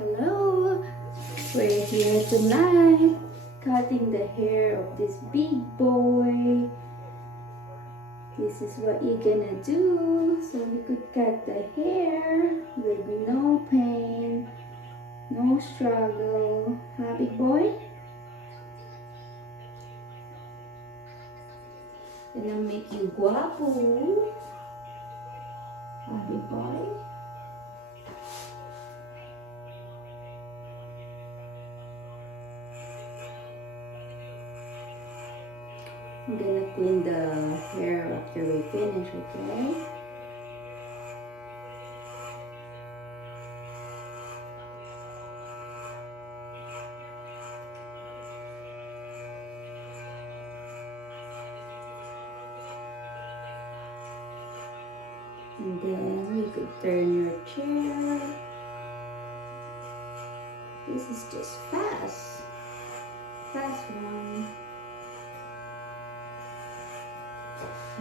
Hello, we're here tonight cutting the hair of this big boy. This is what you're gonna do so you could cut the hair with no pain, no struggle. Huh, big boy? Gonna make you guapo. Huh, big boy? I'm gonna clean the hair after we finish, okay? And then you could turn your chair. This is just fast one.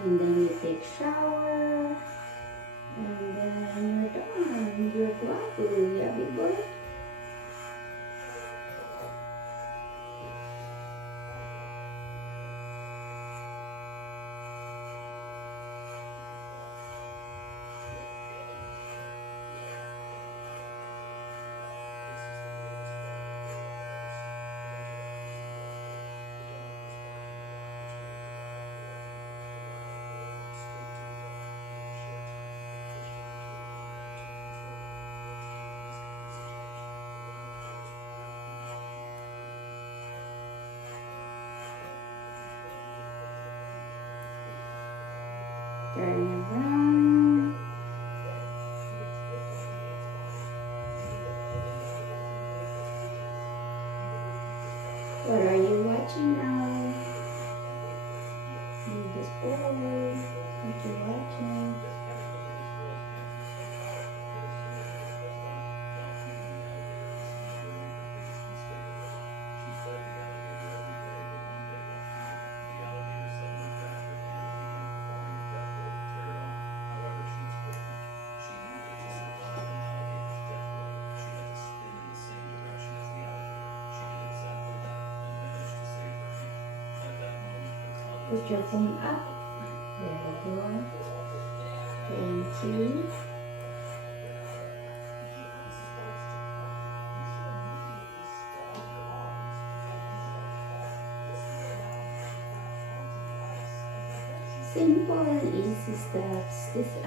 And then you take shower, and then you're done. You're guapo, yeah, big boy. Turn around. What are you watching now? This boy, what you watching? Put your phone up. There we go. Thank you. Simple and easy steps.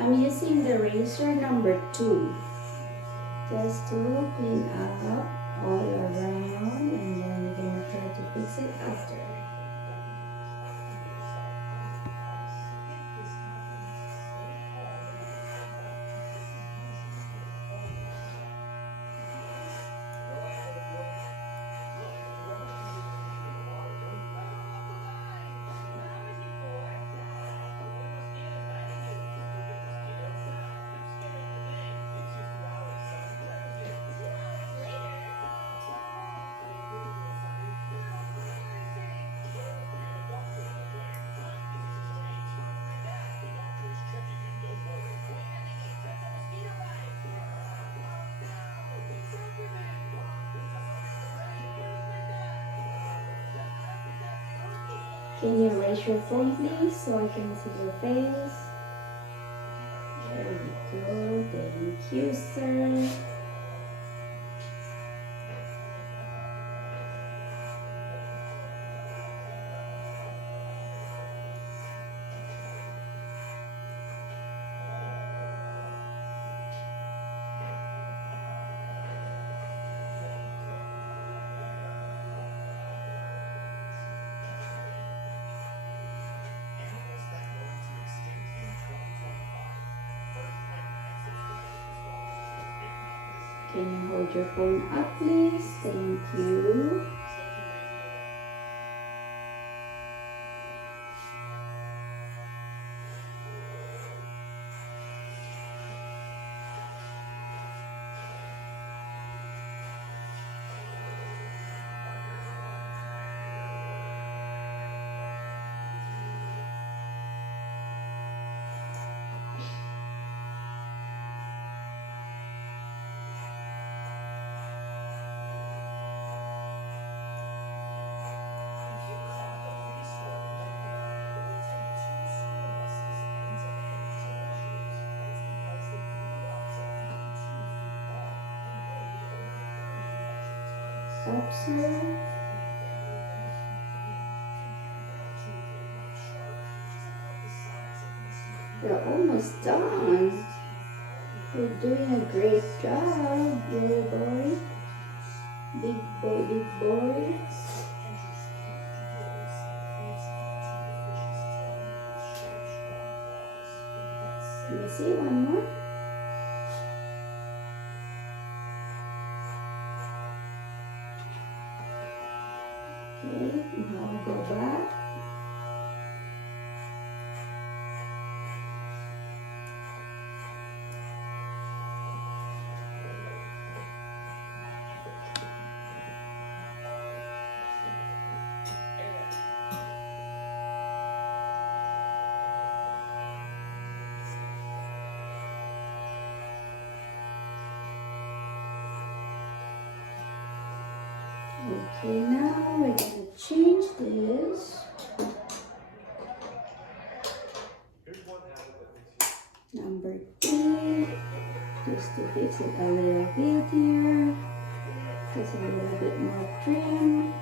I'm using the razor number 2 just to clean up all around, and then we're gonna try to fix it after. Can you raise your phone, please, so I can see your face? There we go. Thank you, sir. Can you hold your phone up, please? Thank you. up, sir. You're almost done. You're doing a great job, little boy. Big boy, big boy. Let me see one more. Okay, now go back. Okay, now we're gonna change this. Number 3, just to fix it a little bit here. Just a little bit more trim.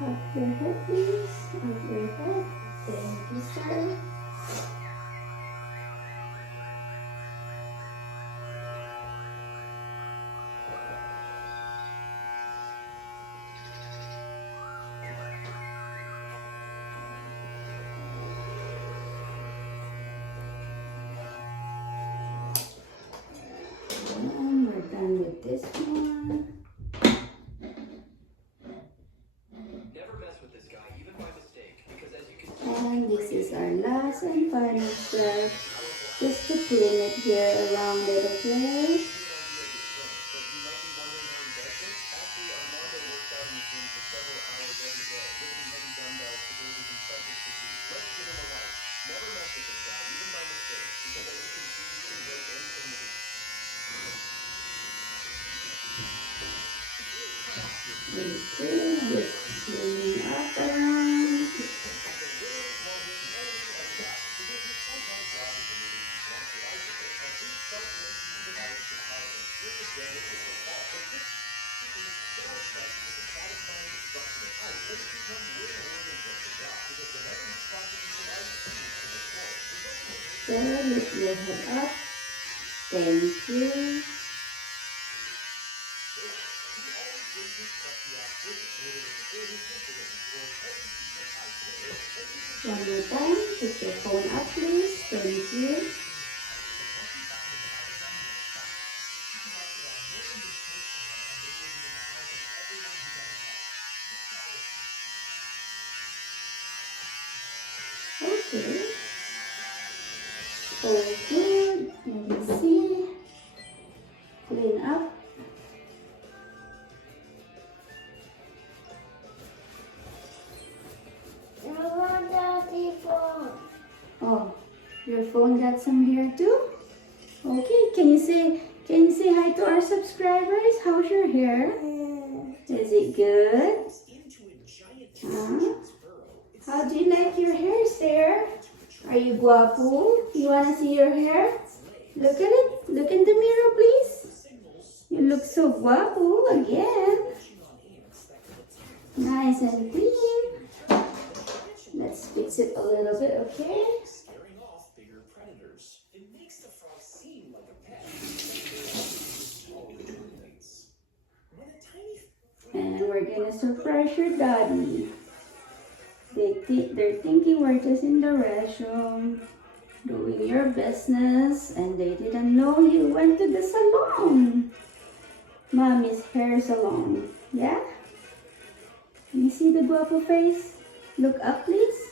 Up your head, please. Up your head. Thank you, sir. And we're done with this one. And this is our last and final step, just to clean it here around little place. Okay, just cleaning up around. There, lift your head up. Thank you. One more time, put your phone up please. Thank you. Okay. All good. Let me see. Clean up. Oh, your phone got some hair too? Okay, can you say hi to our subscribers? How's your hair? Is it good? How do you like your hair, Sarah? Are you guapo? You wanna see your hair? Look at it. Look in the mirror, please. You look so guapo again. Nice and clean. Let's fix it a little bit, okay? And we're gonna surprise your daddy. They're thinking we're just in the restroom doing your business, and they didn't know you went to the salon. Mommy's hair salon. Yeah? Can you see the guapo face? Look up, please.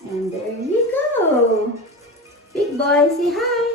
And there you go. Big boy, say hi.